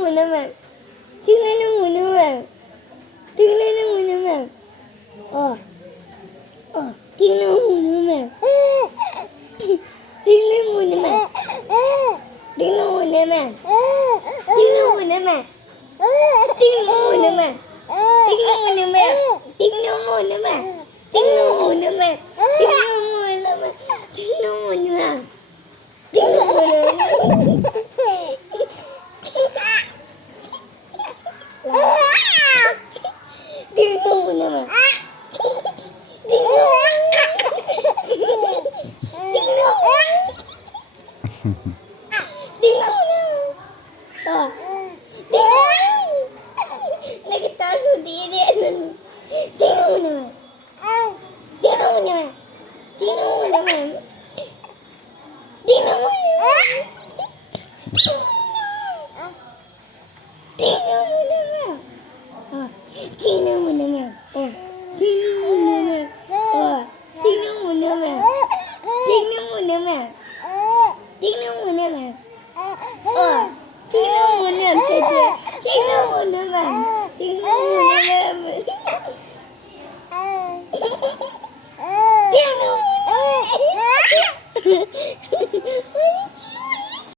mo naman. Tingnan mo naman. Tingnan mo naman. Oh. Oh, tingnan mo naman. Tingnan mo naman. Tingnan mo naman. Tingnan mo naman. Tingnan mo naman. Tingnan mo naman. Tingnan mo naman. Tingnan mo naman. Tingnan mo naman. Tingnan mo naman. Tingnan mo naman. Tingnan mo naman. Tingnan mo naman. Oh. Tingnan. Nagtaso dito. Tingnan mo naman. Tingnan mo naman. Tingnan mo naman. Tingnan mo naman. Tingnan mo naman. Oh. Tingnan mo naman. Oh. Tingnan mo naman. Oh. Tingnan mo naman. Tingnan mo naman. Tingnan mo naman. Oh. Tingnan mo naman. Tingnan mo naman. Tingnan mo naman.